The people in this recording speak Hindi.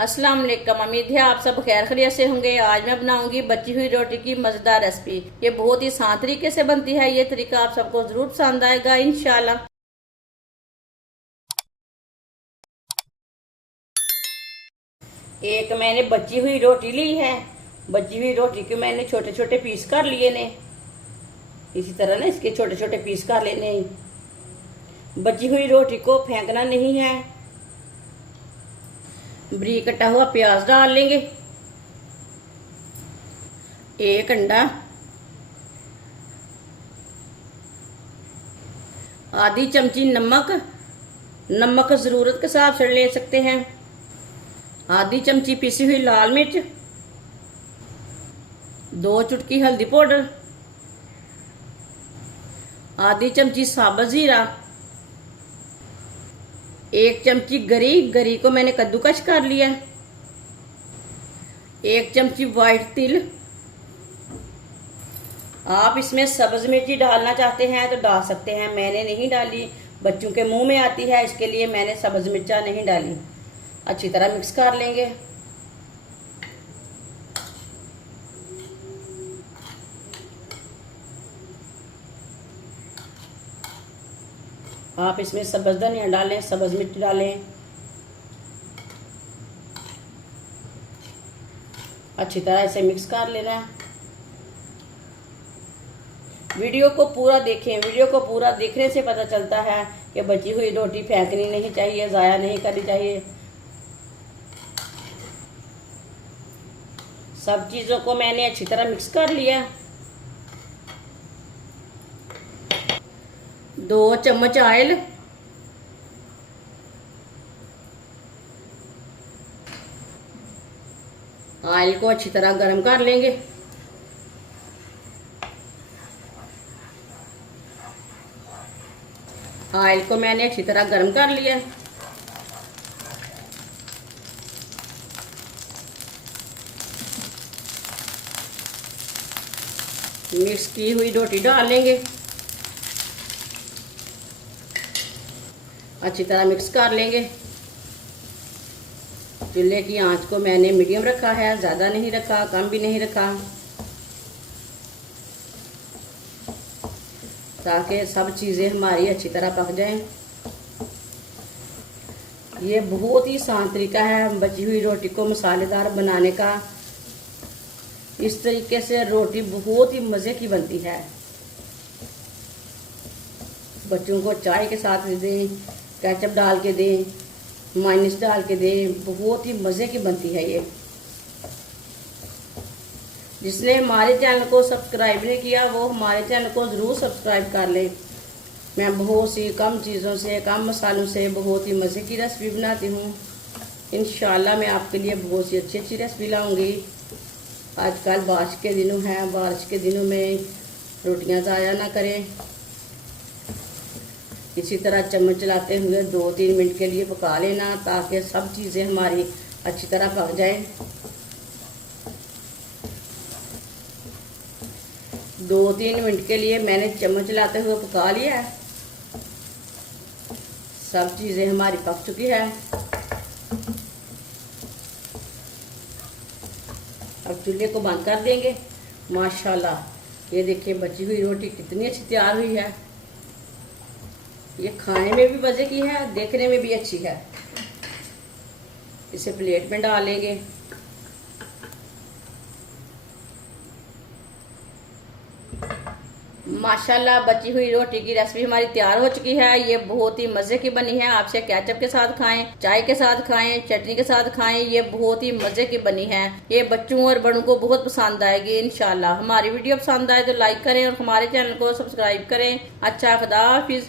अस्सलाम वालेकुम। उम्मीद है आप सब खैर खैरियत से होंगे। आज मैं बनाऊंगी बची हुई रोटी की मजेदार रेसिपी। ये बहुत ही आसान तरीके से बनती है। ये तरीका आप सबको जरूर पसंद आएगा इंशाल्लाह। एक मैंने बची हुई रोटी ली है। बची हुई रोटी के मैंने छोटे छोटे पीस कर लिए ने। इसी तरह ना इसके छोटे छोटे पीस कर लेने। बची हुई रोटी को फेंकना नहीं है। बारीक कटा हुआ प्याज डाल लेंगे, एक अंडा, आधी चमची नमक, नमक जरूरत के हिसाब से ले सकते हैं, आधी चमची पिसी हुई लाल मिर्च, 2 चुटकी हल्दी पाउडर, आधी चमची साबुत जीरा, 1 चमची गरी को मैंने कद्दूकस कर लिया, 1 चमची व्हाइट तिल। आप इसमें सब्ज मिर्ची डालना चाहते हैं तो डाल सकते हैं, मैंने नहीं डाली, बच्चों के मुंह में आती है इसके लिए मैंने सब्ज मिर्चा नहीं डाली। अच्छी तरह मिक्स कर लेंगे। आप इसमें सब्ज धनिया डालें, सब्ज मिर्च डालें। अच्छी तरह इसे मिक्स कर लेना है। वीडियो को पूरा देखें। वीडियो को पूरा देखने से पता चलता है कि बची हुई रोटी फेंकनी नहीं चाहिए, ज़ाया नहीं करनी चाहिए। सब चीज़ों को मैंने अच्छी तरह मिक्स कर लिया। 2 चम्मच ऑयल, ऑयल को अच्छी तरह गर्म कर लेंगे। ऑयल को मैंने अच्छी तरह गर्म कर लिया। मिक्स की हुई रोटी डाल लेंगे, अच्छी तरह मिक्स कर लेंगे। चूल्हे की आंच को मैंने मीडियम रखा है, ज़्यादा नहीं रखा, कम भी नहीं रखा, ताकि सब चीज़ें हमारी अच्छी तरह पक जाएं। ये बहुत ही आसान तरीका है बची हुई रोटी को मसालेदार बनाने का। इस तरीके से रोटी बहुत ही मज़े की बनती है। बच्चों को चाय के साथ दें, केचप डाल के दें, मायोनीज डाल के दें, बहुत ही मज़े की बनती है ये। जिसने हमारे चैनल को सब्सक्राइब नहीं किया वो हमारे चैनल को ज़रूर सब्सक्राइब कर ले। मैं बहुत सी कम चीज़ों से, कम मसालों से बहुत ही मज़े की रेसिपी बनाती हूँ। इंशाल्लाह मैं आपके लिए बहुत सी अच्छी अच्छी रेसिपी लाऊंगी। आजकल बारिश के दिनों हैं, बारिश के दिनों में रोटियां ज़ाया ना करें। इसी तरह चम्मच चलाते हुए 2-3 मिनट के लिए पका लेना, ताकि सब चीज़ें हमारी अच्छी तरह पक जाएं। 2-3 मिनट के लिए मैंने चम्मच चलाते हुए पका लिया है। सब चीज़ें हमारी पक चुकी है। अब चूल्हे को बंद कर देंगे। माशाल्लाह ये देखिए बची हुई रोटी कितनी अच्छी तैयार हुई है। ये खाने में भी मज़े की है, देखने में भी अच्छी है। इसे प्लेट में डालेंगे। माशाल्लाह बची हुई रोटी की रेसिपी हमारी तैयार हो चुकी है। ये बहुत ही मज़े की बनी है। आपसे केचप के साथ खाएं, चाय के साथ खाएं, चटनी के साथ खाएं। ये बहुत ही मज़े की बनी है। ये बच्चों और बड़ों को बहुत पसंद आएगी इंशाल्लाह। हमारी वीडियो पसंद आए तो लाइक करें और हमारे चैनल को सब्सक्राइब करें। अच्छा, खुदा हाफिज़।